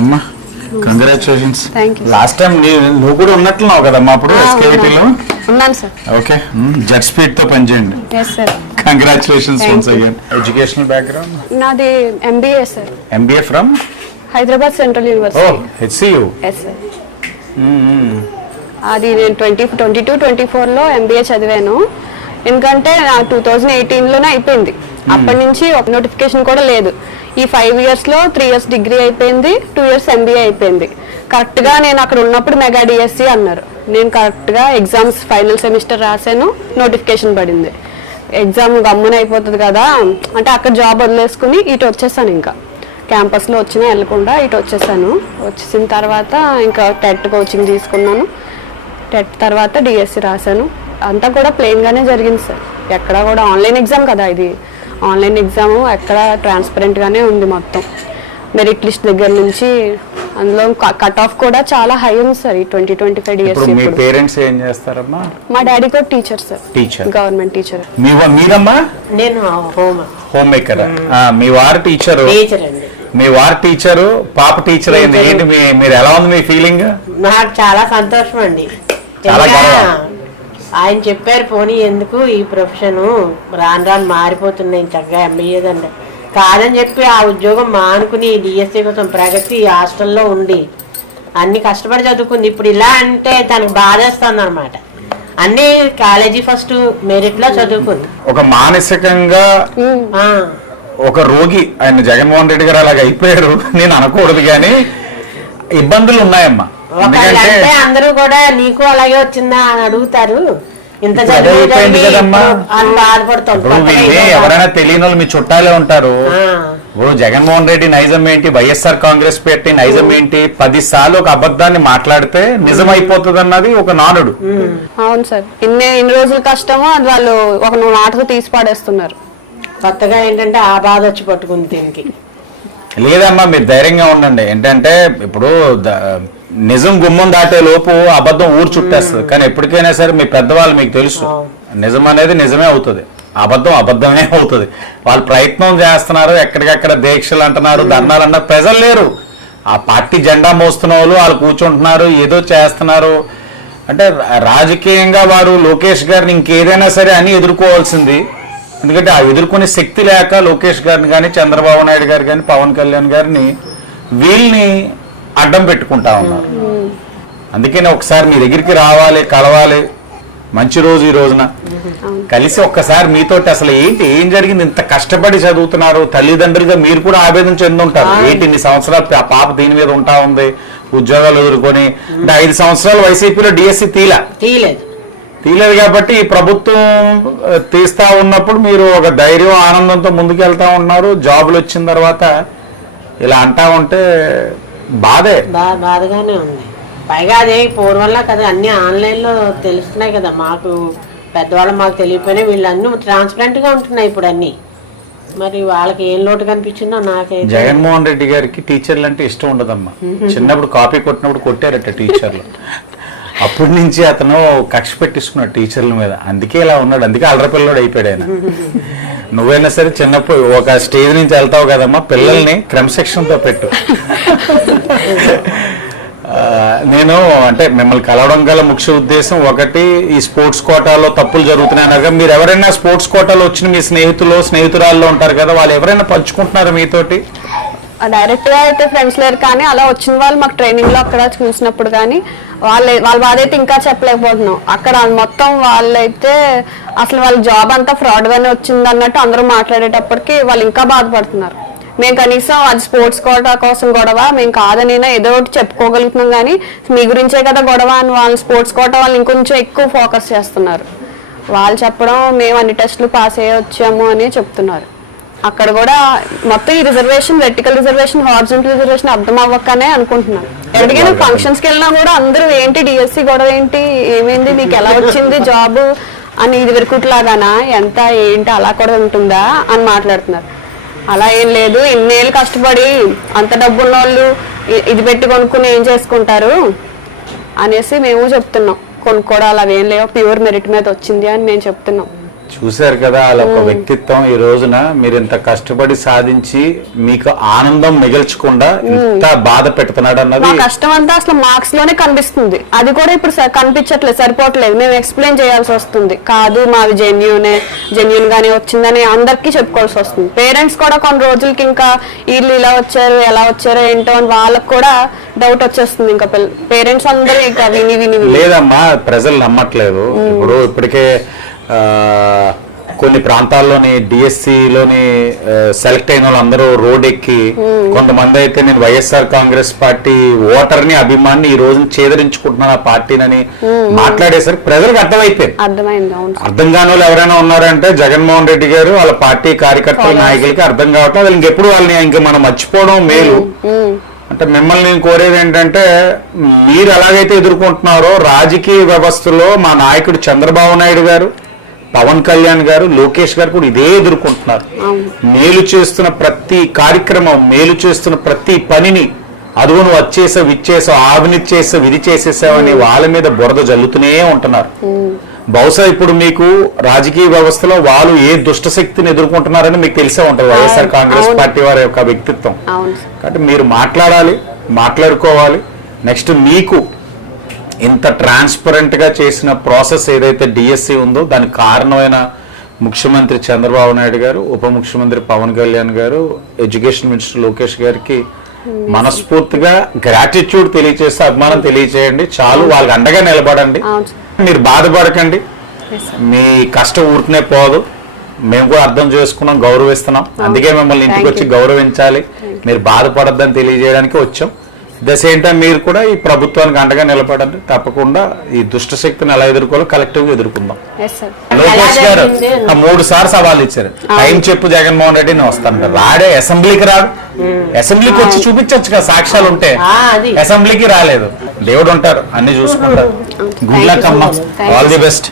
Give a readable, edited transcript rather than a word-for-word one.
అమ్మా congratulations. Last time నువ్వు కూడా ఉన్నట్లున్నావు కదమ్మా అప్పుడు ఎస్కేవిటీలో. ఉన్నాను సార్. ఓకే, జెట్ స్పీడ్ తో పనిచేయండి. Congratulations once again. Educational background నాది MBA sir. MBA from Hyderabad central university. Oh HCU. Yes sir. అది నేను 2022-24లో ఎంబీఏ చదివాను. ఎందుకంటే 2018లోనే అయిపోయింది. అప్పటి నుంచి ఒక నోటిఫికేషన్ కూడా లేదు. ఈ 5 yearsలో 3 years డిగ్రీ అయిపోయింది, 2 years ఎంబీఏ అయిపోయింది. కరెక్ట్గా నేను అక్కడ ఉన్నప్పుడు మెగా డిఎస్సి అన్నారు. నేను కరెక్ట్గా ఎగ్జామ్స్ ఫైనల్ సెమిస్టర్ రాశాను, నోటిఫికేషన్ పడింది. ఎగ్జామ్ గమ్మున అయిపోతుంది కదా అంటే అక్కడ జాబ్ వదిలేసుకుని ఇటు వచ్చేసాను. ఇంకా క్యాంపస్లో వచ్చినా వెళ్ళకుండా ఇటు వచ్చేసాను. వచ్చేసిన తర్వాత ఇంకా టెట్ కోచింగ్ తీసుకున్నాను. టెట్ తర్వాత డిఎస్సి రాశాను. అంతా కూడా ప్లెయిన్గానే జరిగింది సార్. ఎక్కడ కూడా ఆన్లైన్ ఎగ్జామ్ కదా ఇది, ఆన్లైన్ ఎగ్జామ్ ఎక్కడ ట్రాన్స్పరెంట్గానే ఉంది మొత్తం. మెరిట్ లిస్ట్ దగ్గర నుంచి అందులో కట్ ఆఫ్ కూడా చాలా హై ఉంది సార్ ఈ 2025 డిఎస్సి. మీ పేరెంట్స్ ఏం చేస్తారమ్మా? మా డాడీ కూడా teacher sir. Teacher, government teacher. మీరమ్మా? నేను హోమ్ మేకర్. మీ వారు టీచరు? మీ వారు టీచరు, పాప టీచర్ అయింది. ఏంటి మీరు ఎలా ఉంది మీ ఫీలింగ్? నాకు చాలా సంతోషం అండి. ఆయన చెప్పారు పోనీ ఎందుకు ఈ ప్రొఫెషన్ రాను రాను మారిపోతున్నాయి, చక్కగా ఎంబీఏదండి కాదని చెప్పి ఆ ఉద్యోగం మానుకుని డిఎస్సీ కోసం ప్రగతి హాస్టల్లో ఉండి అన్ని కష్టపడి చదువుకుంది. ఇప్పుడు ఇలా అంటే తనకు బాధేస్తుంది అనమాట. అన్ని కాలేజీ ఫస్ట్ మెరిట్ లో చదువుకుంది. ఒక మానసికంగా ఒక రోగి ఆయన జగన్మోహన్ రెడ్డి గారు అలాగ అయిపోయారు నేను అనకూడదు, కానీ ఇబ్బందులు ఉన్నాయమ్మా. అంటే అందరూ కూడా నీకు అలాగే వచ్చిందా అని అడుగుతారు. ఇంత ఎవరైనా తెలియని వాళ్ళు మీ చుట్టాలే ఉంటారు. ఇప్పుడు జగన్మోహన్ రెడ్డి నైజం ఏంటి, వైఎస్ఆర్ కాంగ్రెస్ పార్టీ నైజం ఏంటి, 10 సార్లు ఒక అబద్ధాన్ని మాట్లాడితే నిజమైపోతుంది అన్నది ఒక నానుడు. అవును సార్, ఇన్ని రోజులు కష్టమో అది వాళ్ళు ఒక మాటతో తీసి పాడేస్తున్నారు. కొత్తగా ఏంటంటే ఆ బాధ వచ్చి పట్టుకుంది దీనికి. లేదమ్మా మీరు ధైర్యంగా ఉండండి. ఏంటంటే ఇప్పుడు నిజం గుమ్మం దాటే లోపు అబద్ధం ఊరు చుట్టేస్తుంది. కానీ ఎప్పటికైనా సరే మీ పెద్దవాళ్ళు మీకు తెలుసు నిజం అనేది నిజమే అవుతుంది, అబద్ధం అబద్ధమే అవుతుంది. వాళ్ళు ప్రయత్నం చేస్తున్నారు, ఎక్కడికక్కడ దీక్షలు అంటున్నారు, ధర్నాలు అన్నారు. ప్రజలు లేరు, ఆ పార్టీ జెండా మోస్తున్న వాళ్ళు కూర్చుంటున్నారు, ఏదో చేస్తున్నారు. అంటే రాజకీయంగా వారు లోకేష్ గారిని ఇంకేదైనా సరే అని ఎదుర్కోవాల్సింది. ఎందుకంటే ఆ ఎదుర్కొనే శక్తి లేక లోకేష్ గారిని కానీ, చంద్రబాబు నాయుడు గారు కానీ, పవన్ కళ్యాణ్ గారిని వీళ్ళని అడ్డం పెట్టుకుంటా ఉన్నారు. అందుకని ఒకసారి మీ దగ్గరికి రావాలి, కలవాలి. మంచి రోజు ఈ రోజున కలిసి ఒక్కసారి మీతోటి అసలు ఏంటి ఏం జరిగింది, ఇంత కష్టపడి చదువుతున్నారు, తల్లిదండ్రులుగా మీరు కూడా ఆవేదన చెందుంటారు. ఏంటి ఇన్ని సంవత్సరాలు పాప దీని మీద ఉంటా ఉంది, ఉద్యోగాలు ఎదుర్కొని. అంటే 5 సంవత్సరాలు వైసీపీలో డిఎస్సి తీయలేదు కాబట్టి ఈ ప్రభుత్వం తీస్తా ఉన్నప్పుడు మీరు ఒక ధైర్యం ఆనందంతో ముందుకెళ్తా ఉన్నారు. జాబులు వచ్చిన తర్వాత ఇలా అంటా ఉంటే బాధగానే ఉంది. పైగా అదే పూర్వంలో కదా అన్ని ఆన్లైన్లో తెలుస్తున్నాయి కదా, మాకు పెద్దవాళ్ళు మాకు తెలియకపోయినా వీళ్ళన్నీ ట్రాన్స్పరెంట్ గా ఉంటున్నాయి ఇప్పుడు అన్ని. మరి వాళ్ళకి ఏం లోటు కనిపించిందో నాకైతే. జగన్మోహన్ రెడ్డి గారికి టీచర్లు అంటే ఇష్టం ఉండదమ్మా. చిన్నప్పుడు కాపీ కొట్టినప్పుడు కొట్టారట టీచర్లు. అప్పటి నుంచి అతను కక్ష పెట్టించుకున్నాడు టీచర్ల మీద, అందుకే ఇలా ఉన్నాడు. అందుకే అల్లరపిల్లడు అయిపోయాడు ఆయన. నువ్వైనా సరే చిన్నప్పుడు ఒక స్టేజ్ నుంచి వెళ్తావు కదమ్మా, పిల్లల్ని క్రమశిక్షణతో పెట్టు. నేను అంటే మిమ్మల్ని కలవడం గల ముఖ్య ఉద్దేశం ఒకటి, ఈ స్పోర్ట్స్ కోటాలో తప్పులు జరుగుతున్నాయి అనగా మీరు ఎవరైనా స్పోర్ట్స్ కోటాలో వచ్చిన మీ స్నేహితురాల్లో ఉంటారు కదా, వాళ్ళు ఎవరైనా పంచుకుంటున్నారా మీతోటి? డైరెక్ట్ గా అయితే ఫ్రెండ్స్ లేరు, కానీ అలా వచ్చిన వాళ్ళు మాకు ట్రైనింగ్ లో అక్కడ చూసినప్పుడు కానీ వాళ్ళ బాధ అయితే ఇంకా చెప్పలేకపోతున్నాం. అక్కడ మొత్తం వాళ్ళైతే అసలు వాళ్ళ జాబ్ అంతా ఫ్రాడ్ గానే వచ్చింది అన్నట్టు అందరూ మాట్లాడేటప్పటికి వాళ్ళు ఇంకా బాధపడుతున్నారు. మేము కనీసం అది స్పోర్ట్స్ కోటా కోసం గొడవ మేము కాదనైనా ఏదో ఒకటి చెప్పుకోగలుగుతున్నాం, కానీ మీ గురించే కదా గొడవ అని వాళ్ళు స్పోర్ట్స్ కోటా వాళ్ళు ఇంకొంచెం ఎక్కువ ఫోకస్ చేస్తున్నారు. వాళ్ళు చెప్పడం మేము అన్ని టెస్టులు పాస్ అయ్యి వచ్చాము అని చెప్తున్నారు. అక్కడ కూడా మొత్తం ఈ reservation, vertical reservation, horizontal reservation అర్థం అవ్వకనే అనుకుంటున్నాను. ఎక్కడికైనా ఫంక్షన్స్కి వెళ్ళినా కూడా అందరూ ఏంటి డిఎస్సి గొడవ ఏంటి, ఏమైంది, మీకు ఎలా వచ్చింది జాబ్ అని, ఇది వరకుట్లాగానా, ఎంత ఏంటి అలా కూడా ఉంటుందా అని మాట్లాడుతున్నారు. అలా ఏం లేదు, ఇన్నేళ్ళు కష్టపడి అంత డబ్బున్న వాళ్ళు ఇది పెట్టి కొనుక్కుని ఏం చేసుకుంటారు అనేసి మేము చెప్తున్నాం. కొనుక్కోవడాలు అవేం లేవు, ప్యూర్ మెరిట్ మీద వచ్చింది అని మేము చెప్తున్నాం. చూశారు కదా వాళ్ళ ఒక వ్యక్తిత్వం. ఈ రోజున మీరు ఇంత కష్టపడి సాధించి మీకు ఆనందం మిగల్చకుండా ఇంత బాధ పెడుతున్నాడు అన్నది మా కష్టం అంతా అసలు మార్క్స్ లోనే కనిపిస్తుంది. అది కూడా ఇప్పుడు కనిపించట్లేదు, సరిపోవట్లేదు. మేము ఎక్స్ప్లెయిన్ చేయాల్సి వస్తుంది. కాదు మాది జెన్యూన్ గానే వచ్చిందని అందరికీ చెప్పుకోవాల్సి వస్తుంది. పేరెంట్స్ కూడా కొన్ని రోజులకి ఇంకా వీళ్ళు ఇలా వచ్చారు ఎలా వచ్చారో ఏంటో అని వాళ్ళకి కూడా డౌట్ వచ్చేస్తుంది. ఇంకా పేరెంట్స్ అందరూ ఇంకా విని లేదమ్మా, ప్రజలు నమ్మట్లేదు. ఇప్పుడు ఇప్పటికే కొన్ని ప్రాంతాల్లోని డిఎస్సిలోని సెలెక్ట్ అయిన వాళ్ళందరూ రోడ్ ఎక్కి, కొంతమంది అయితే నేను వైఎస్ఆర్ కాంగ్రెస్ పార్టీ ఓటర్ని అభిమాన్ని ఈ రోజు చేదరించుకుంటున్నాను ఆ పార్టీనని మాట్లాడేసరికి ప్రజలకు అర్థమైపోయింది. అర్థం కాని వాళ్ళు ఎవరైనా ఉన్నారంటే జగన్మోహన్ రెడ్డి గారు వాళ్ళ పార్టీ కార్యకర్తల నాయకులకి అర్థం కావట్లేదు. వాళ్ళకి ఎప్పుడు వాళ్ళని ఇంకా మనం మర్చిపోవడం మేలు. అంటే మిమ్మల్ని నేను కోరేది ఏంటంటే, మీరు ఎలాగైతే ఎదుర్కొంటున్నారో రాజకీయ వ్యవస్థలో మా నాయకుడు చంద్రబాబు నాయుడు గారు, పవన్ కళ్యాణ్ గారు, లోకేష్ గారు కూడా ఇదే ఎదుర్కొంటున్నారు. మేలు చేస్తున్న ప్రతి కార్యక్రమం, మేలు చేస్తున్న ప్రతి పనిని అదుగు నువ్వు వచ్చేసావు, ఇచ్చేసావు, అవినీతి చేసావు, ఇది చేసేసావని వాళ్ళ మీద బురద జల్లుతూనే ఉంటున్నారు. బహుశా ఇప్పుడు మీకు రాజకీయ వ్యవస్థలో వాళ్ళు ఏ దుష్ట శక్తిని ఎదుర్కొంటున్నారని మీకు తెలిసే ఉంటుంది, వైఎస్ఆర్ కాంగ్రెస్ పార్టీ వారి యొక్క వ్యక్తిత్వం. కాబట్టి మీరు మాట్లాడాలి, మాట్లాడుకోవాలి. నెక్స్ట్ మీకు ఇంత ట్రాన్స్పరెంట్ గా చేసిన ప్రాసెస్ ఏదైతే డిఎస్సి ఉందో దానికి కారణమైన ముఖ్యమంత్రి చంద్రబాబు నాయుడు గారు, ఉప ముఖ్యమంత్రి పవన్ కళ్యాణ్ గారు, ఎడ్యుకేషన్ మినిస్టర్ లోకేష్ గారికి మనస్ఫూర్తిగా గ్రాటిట్యూడ్ తెలియజేస్తే, అభిమానం తెలియజేయండి. చాలు, వాళ్ళకి అండగా నిలబడండి. మీరు బాధపడకండి, మీ కష్టం ఊరికనే పోదు. మేము కూడా అర్థం చేసుకున్నాం, గౌరవిస్తున్నాం. అందుకే మిమ్మల్ని ఇంటికి వచ్చి గౌరవించాలి, మీరు బాధపడద్దని తెలియజేయడానికి వచ్చాం. దశ ఏంటో మీరు కూడా ఈ ప్రభుత్వానికి అండగా నిలబడండి. తప్పకుండా ఈ దుష్ట శక్తిని ఎలా ఎదుర్కోవాలో కలెక్టివ్ గా ఎదుర్కొందాం. లోకేష్ గారు 3 సార్లు సవాల్ ఇచ్చారు, టైం చెప్పు జగన్మోహన్ రెడ్డి నేను వస్తాను. రాడే, అసెంబ్లీకి రాడు. అసెంబ్లీకి వచ్చి చూపించచ్చు కదా, సాక్ష్యాలు ఉంటే. అసెంబ్లీకి రాలేదు. దేవుడు ఉంటారు, అన్ని చూసుకుంటారు. గుడ్ లక్ అమ్మా, ఆల్ ది బెస్ట్.